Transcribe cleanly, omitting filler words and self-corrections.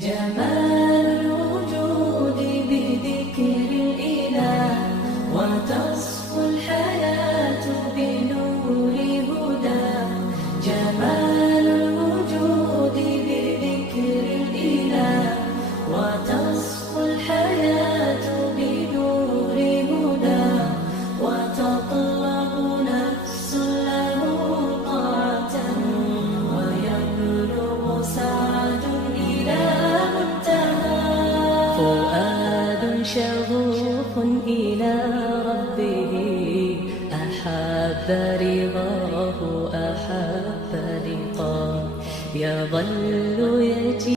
جمال الوجود بذكر الإله وتصفو الحياة بنور هدى. جمال الوجود بذكر الإله وتصفو الحياة بنور هدى. وتطلب نفس له طاعة ويبلغ سعد إلى منتهى. فؤاد شغوف إلى ربه أحب رضاه أحب لقاه. يظل يجي